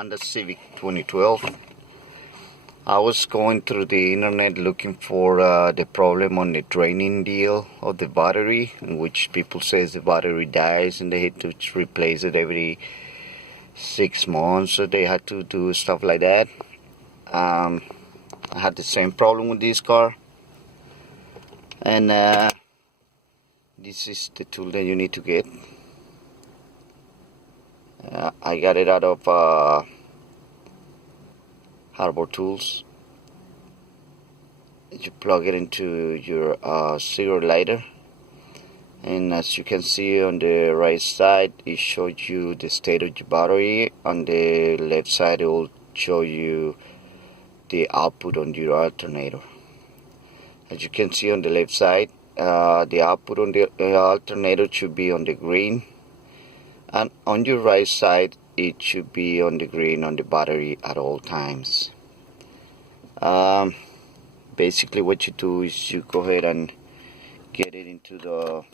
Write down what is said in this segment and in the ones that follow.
Honda Civic 2012. I was going through the internet looking for the problem on the draining deal of the battery, in which people says the battery dies and they had to replace it every 6 months, so they had to do stuff like that. I had the same problem with this car, and this is the tool that you need to get. I got it out of Harbor Tools. You plug it into your cigarette lighter, and as you can see on the right side, it shows you the state of your battery. On the left side, it will show you the output on your alternator. As you can see on the left side, the output on the alternator should be on the green, and on your right side it should be on the green on the battery at all times. Basically what you do is you go ahead and get it into the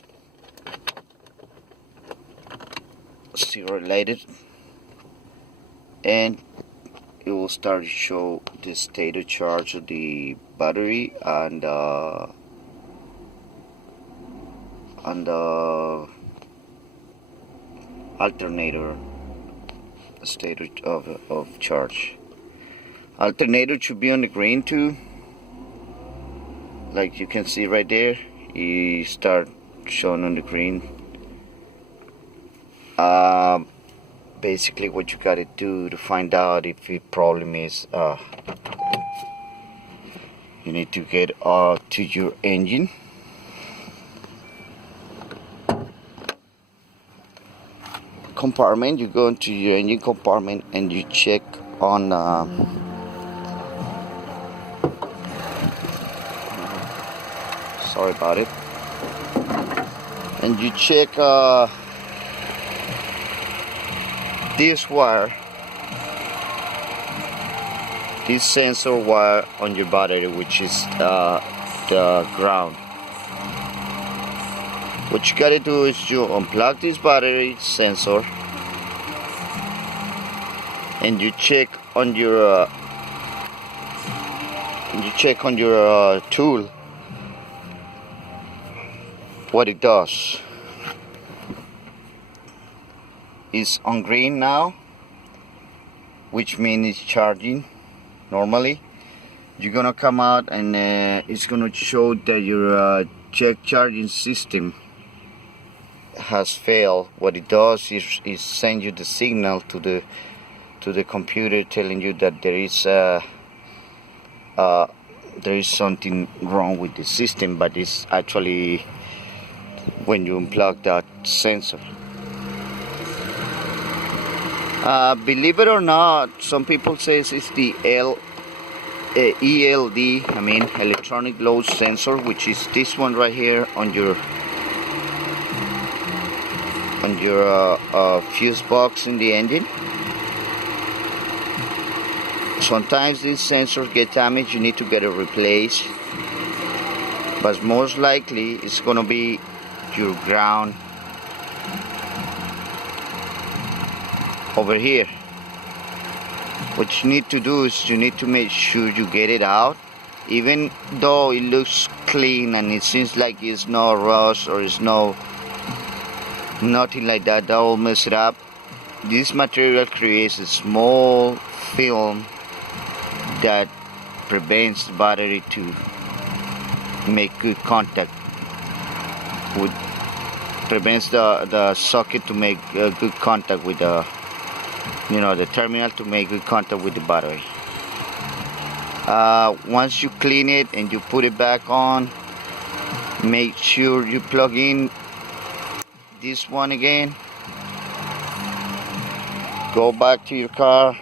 cigarette lighter, and it will start to show the state of charge of the battery and the alternator state of charge. Alternator should be on the green too. Like you can see right there, it start showing on the green. Basically what you gotta do to find out if the problem is you need to get to your engine. Compartment, you go into your engine compartment and you check on sorry about it, and you check this wire, this sensor wire on your battery, which is the ground. What you gotta do is you unplug this battery sensor and you check on your tool what it does. It's on green now, which means it's charging normally. You're gonna come out and it's gonna show that your check charging system has failed. What it does is send you the signal to the computer telling you that there is something wrong with the system, but it's actually when you unplug that sensor. Believe it or not, some people say it's the ELD, electronic load sensor, which is this one right here on your fuse box in the engine. Sometimes these sensors get damaged, you need to get it replaced, but most likely it's gonna be your ground over here. What you need to do is you need to make sure you get it out. Even though it looks clean and it seems like it's no rust or it's nothing like that, that will mess it up. This material creates a small film that prevents the battery to make good contact with, prevents the socket to make good contact with the terminal to make good contact with the battery. Once you clean it and you put it back on, make sure you plug in this one again. Go back to your car,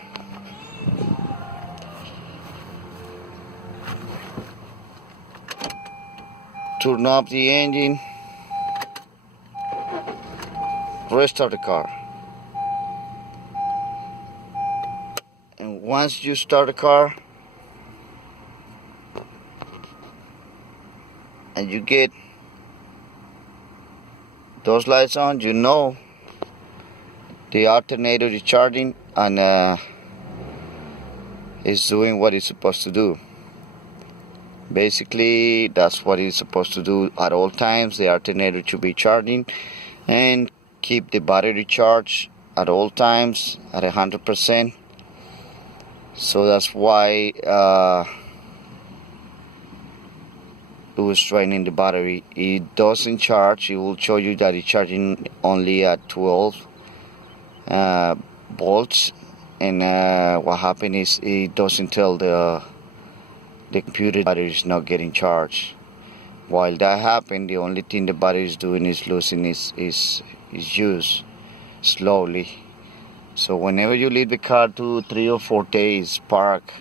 turn up the engine, restart the car, and once you start the car and you get those lights on, you know the alternator is charging, and is doing what it's supposed to do. Basically, that's what it's supposed to do at all times. The alternator should be charging and keep the battery charged at all times at 100%. So that's why it was draining the battery. It doesn't charge. It will show you that it's charging only at 12 volts, and what happened is it doesn't tell the computer battery is not getting charged. While that happened, the only thing the battery is doing is losing its use slowly. So whenever you leave the car 2, 3, or 4 days park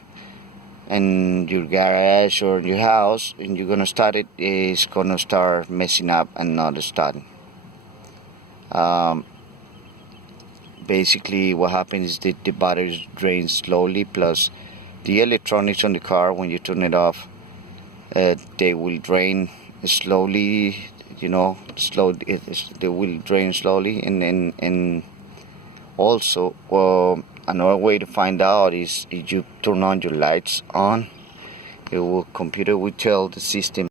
in your garage or your house and you're gonna start it, it's gonna start messing up and not starting. Basically what happens is that the battery drains slowly, plus the electronics on the car, when you turn it off, they will drain slowly, they will drain slowly. And also another way to find out is if you turn on your lights on, computer will tell the system